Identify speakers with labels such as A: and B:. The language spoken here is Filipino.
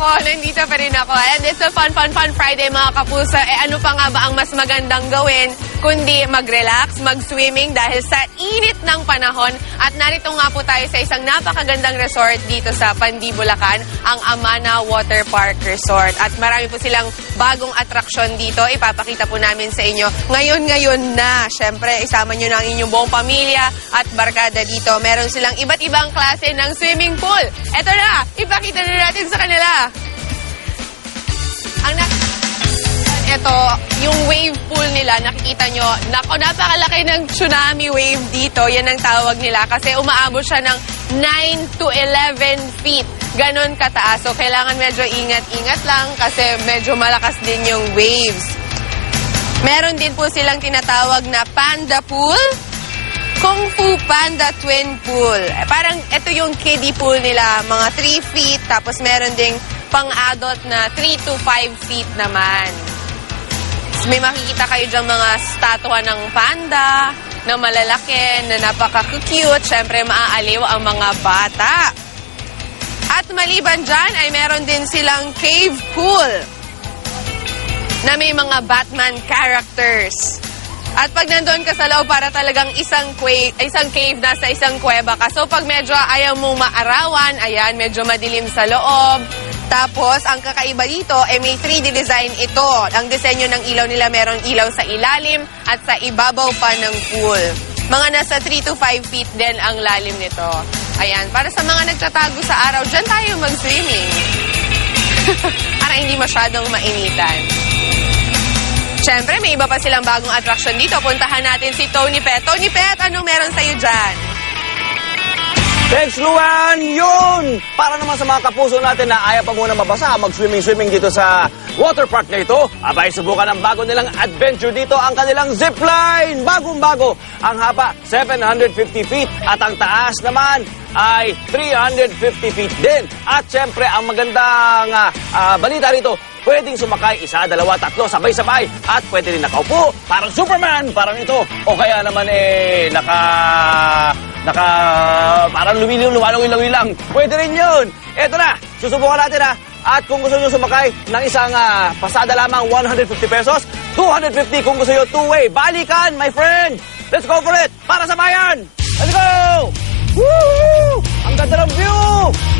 A: ako, nandito pa rin ako. And it's a fun, fun, fun Friday mga kapuso. Eh ano pa nga ba ang mas magandang gawin kundi mag-relax, mag-swimming dahil sa init ng panahon. At narito nga po tayo sa isang napakagandang resort dito sa Pandi, Bulacan, ang Amana Water Park Resort. At marami po silang bagong atraksyon dito. Ipapakita po namin sa inyo. Ngayon-ngayon na, syempre, isama nyo na ang inyong buong pamilya at barkada dito. Meron silang iba't ibang klase ng swimming pool. Eto na, ipakita na natin sa kanila. Ang na- ito, yung wave pool nila, nakikita nyo, nako, napakalaki ng tsunami wave dito. Yan ang tawag nila kasi umaabot siya ng 9 to 11 feet. Ganon kataas. So, kailangan medyo ingat-ingat lang kasi medyo malakas din yung waves. Meron din po silang tinatawag na panda pool. Kung Fu Panda Twin Pool. Parang ito yung kiddie pool nila, mga 3 feet. Tapos meron ding pang-adult na 3 to 5 feet naman. May makikita kayo dyan mga statwa ng panda na malalaki, na napaka-cute. Siyempre, maaaliw ang mga bata. At maliban dyan, ay meron din silang cave pool na may mga Batman characters. At pag nandun ka sa loob, para talagang isang, kwe- isang cave na sa isang kuweba ka. So pag medyo ayaw mong maarawan, ayan, medyo madilim sa loob. Tapos, ang kakaiba dito, eh, may 3D design ito. Ang disenyo ng ilaw nila, merong ilaw sa ilalim at sa ibabaw pa ng pool. Mga nasa 3 to 5 feet din ang lalim nito. Ayan, para sa mga nagtatago sa araw, dyan tayo mag-swimming. para hindi masyadong mainitan. Siyempre, may iba pa silang bagong attraction dito. Puntahan natin si Tony Pet. Tony Pet, anong meron sa'yo dyan?
B: Thanks, Luan! Yun! Para naman sa mga kapuso natin na ayaw pa muna mabasa, mag-swimming-swimming dito sa water park na ito, abay subukan ang bago nilang adventure dito, ang kanilang zipline! Bagong-bago! Ang haba, 750 feet at ang taas naman ay 350 feet din. At syempre, ang magandang ah, ah, balita rito, pwedeng sumakay isa, dalawa, tatlo, sabay-sabay. At pwede rin nakaupo, parang Superman, parang ito. O kaya naman eh, naka... Naka... Parang lumiliw, lumalawin-lawin lang. Pwede rin yun. Eto na, susubukan natin ha. At kung gusto nyo sumakay ng isang ah, pasada lamang 150 pesos, 250 kung gusto nyo two-way. Balikan, my friend! Let's go for it! Para sa bayan! Let's go! Woo! Tá viu!